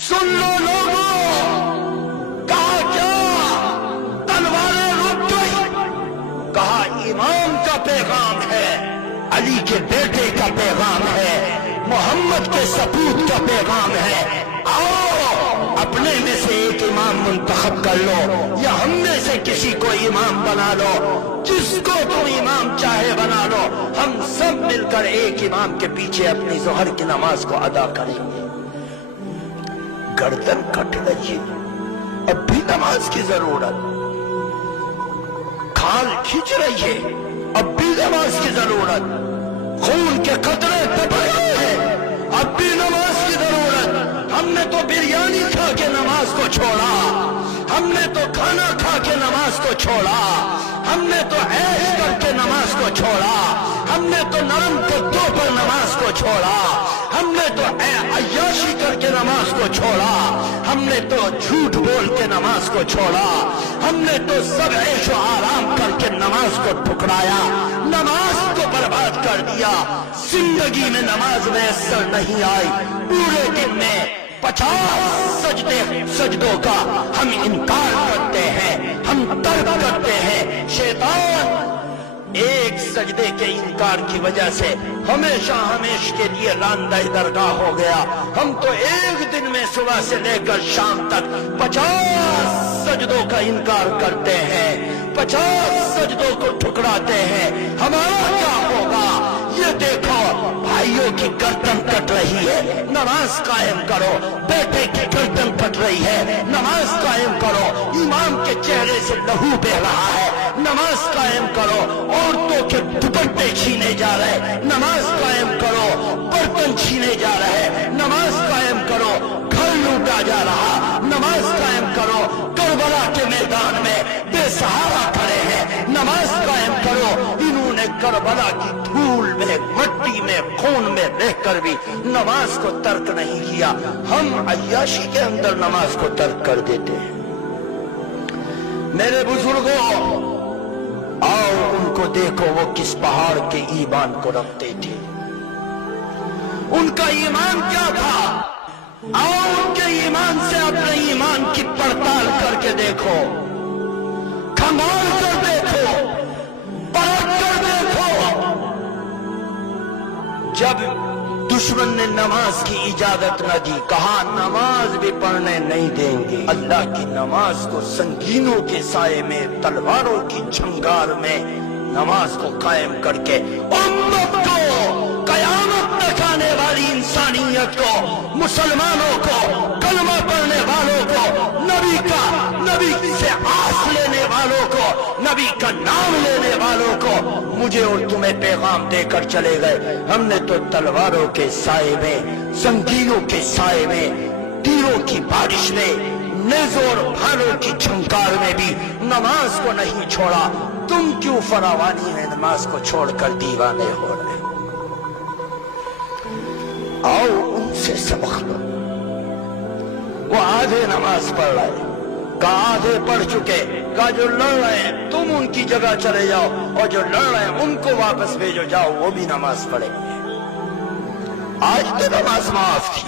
सुन लो लोगों, कहा क्या तलवारें रुक गई, कहा इमाम का पैगाम है, अली के बेटे का पैगाम है, मोहम्मद के सपूत का पैगाम है। आओ अपने में से एक इमाम मुंतखब कर लो या हम में से किसी को इमाम बना लो, जिसको तुम इमाम चाहे बना लो। हम सब मिलकर एक इमाम के पीछे अपनी ज़ोहर की नमाज को अदा करेंगे। गर्दन कट रही है, अब भी नमाज की जरूरत, खाल खींच रही है, अब भी नमाज की जरूरत, खून के कतरे टपक रहे हैं, अब भी नमाज की जरूरत। हमने तो बिरयानी खा के नमाज को छोड़ा, हमने तो खाना खा के नमाज को छोड़ा, हमने तो ऐश करके नमाज को छोड़ा, हमने तो नरम गद्दों पर नमाज को छोड़ा, हमने तो अय्याशी करके नमाज को छोड़ा, हमने तो झूठ बोल के नमाज को छोड़ा, हमने तो सब ऐशो आराम करके नमाज को ठुकराया, नमाज को बर्बाद कर दिया। जिंदगी में नमाज मैसर नहीं आई, पूरे दिन में 50 सजदों का हम इनकार करते हैं, हम तर्क करते हैं। शैतान एक सजदे के इनकार की वजह से हमेशा हमेशा के लिए रांदा दरगाह हो गया। हम तो एक दिन में सुबह से लेकर शाम तक 50 सजदों का इनकार करते हैं, 50 सजदों को ठुकराते हैं। हमारा क्या होगा? ये देखो भाइयों की गर्दन कट रही है, नमाज कायम करो। बेटे की गर्दन कट रही है, नमाज कायम करो। इमाम के चेहरे से लहू बह रहा है, नमाज कायम करो। औरतों के दुपट्टे छीने जा रहे, नमाज कायम करो। बर्तन छीने जा रहे, नमाज कायम करो। घर लूटा जा रहा, नमाज कायम करो। करबला के मैदान में बेसहारा खड़े हैं, नमाज कायम करो। इन्होंने करबला की धूल में, मट्टी में, खून में रहकर भी नमाज को तर्क नहीं किया। हम अय्याशी के अंदर नमाज को तर्क कर देते हैं। मेरे बुजुर्गों, आओ उनको देखो, वो किस पहाड़ के ईमान को रखते थे, उनका ईमान क्या था। आओ उनके ईमान से अपने ईमान की पड़ताल करके देखो, खंगाल कर देखो, परख कर देखो। जब दुश्मन ने नमाज की इजाजत न दी, कहा नमाज भी पढ़ने नहीं देंगे, अल्लाह की नमाज को संगीनों के साये में, तलवारों की झंकार में नमाज को कायम करके उम्मत को, कयामत तक आने वाली इंसानियत को, मुसलमानों को, कलमा पढ़ने वालों को, नबी से आस लेने वालों को, नबी का नाम लेने वालों को मुझे और तुम्हें पैगाम देकर चले गए। हमने तो तलवारों के साये में, संगीनों के साये में, तीरों की बारिश में, नेज़ों और भालों की झंकार में भी नमाज को नहीं छोड़ा। तुम क्यों फरावानी में नमाज को छोड़कर दीवाने हो रहे हो? आओ उनसे सबक लो। वो आधे नमाज पढ़ रहे, का आधे पढ़ चुके, का जो लड़ रहे हैं तुम उनकी जगह चले जाओ, और जो लड़ रहे हैं उनको वापस भेजो, जाओ वो भी नमाज पढ़ेंगे। आज तो नमाज माफ थी,